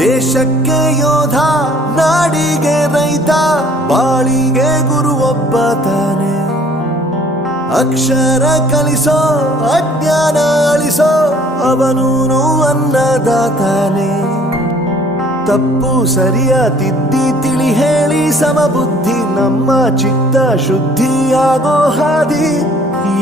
ದೇಶಕ್ಕೆ ಯೋಧ, ನಾಡಿಗೆ ರೈತ, ಬಾಳಿಗೆ ಗುರು ಒಬ್ಬ ತಾನೆ. ಅಕ್ಷರ ಕಲಿಸೋ, ಅಜ್ಞಾನ ಅಳಿಸೋ, ಅವನೂನು ಅನ್ನದಾತಾನೆ. ತಪ್ಪು ಸರಿಯ ತಿದ್ದಿ ತಿಳಿ ಹೇಳಿ ಸಮಬುದ್ಧಿ, ನಮ್ಮ ಚಿತ್ತ ಶುದ್ಧಿಯಾಗೋ ಹಾದಿ.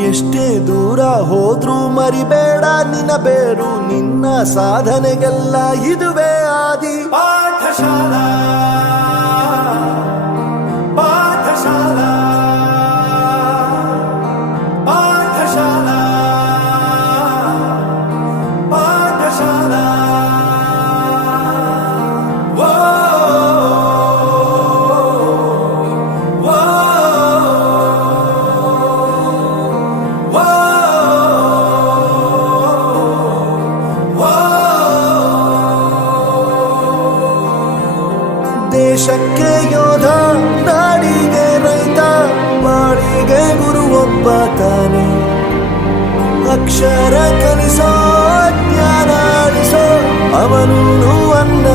ಎಷ್ಟೇ ದೂರ ಹೋದ್ರೂ ಮರಿಬೇಡ ನಿನ್ನ ಬೇರು, ನಿನ್ನ ಸಾಧನೆಗೆಲ್ಲ ಇದುವೇ ಆದಿ. ಪಾಠಶಾಲಾ ಪಾಠಶಾಲಾ ಪಾಠಶಾಲಾ ಪಾಠಶಾಲಾ. ದೇಶಕ್ಕೆ ಯೋಧ, ನಾಡಿಗೆ ರೈತ, ಬಾಳಿಗೆ ಗುರು ಒಬ್ಬ ತಾನೆ. ಅಕ್ಷರ ಕಲಿಸೋ, ಜ್ಞಾನ ಅಳಿಸೋ, ಅವನೂನು ಅನ್ನ